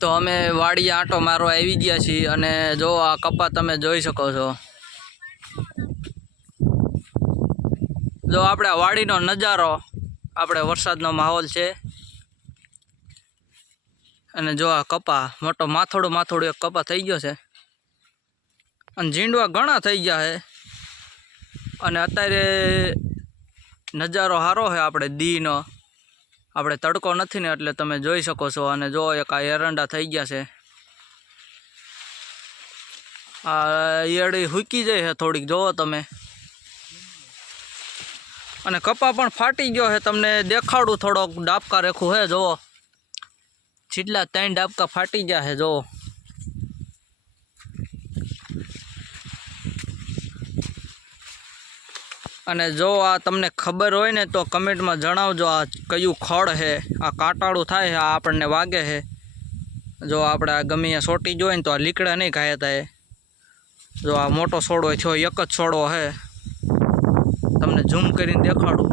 તો અમે વાડીએ આંટો મારવા આવી ગયા છીએ અને જો આ કપા તમે જોઈ શકો છો। જો આપણે વાડીનો નજારો, આપણે વરસાદનો માહોલ છે અને જો આ કપા મોટો માથોડું એક કપા થઈ ગયો છે અને ઝીંડવા ઘણા થઈ ગયા છે અને અત્યારે નજારો સારો છે આપણે દીનો, આપણે તડકો નથી ને એટલે તમે જોઈ શકો છો। અને જો એક આ એરંડા થઈ ગયા છે, આ ઈયળી હુકી જાય છે થોડીક, જોવો તમે। અને કપા પણ ફાટી ગયો છે, તમને દેખાડું થોડોક ડાબકા રેખું છે, જોવો જેટલા 3 ડાબકા ફાટી ગયા છે જોવો। અને જો આ તમને ખબર હોય ને તો કમેન્ટમાં જણાવજો આ કયું ખડ છે, આ કાંટાળું થાય છે, આ આપણને વાગે છે। જો આપણે આ ગમે ત્યાં સોટી જોઈએ ને તો આ લીકડા નહીં ખાયતા એ। જો આ મોટો છોડવો થયો, એક જ છોડવો છે, તમને ઝૂમ કરીને દેખાડું।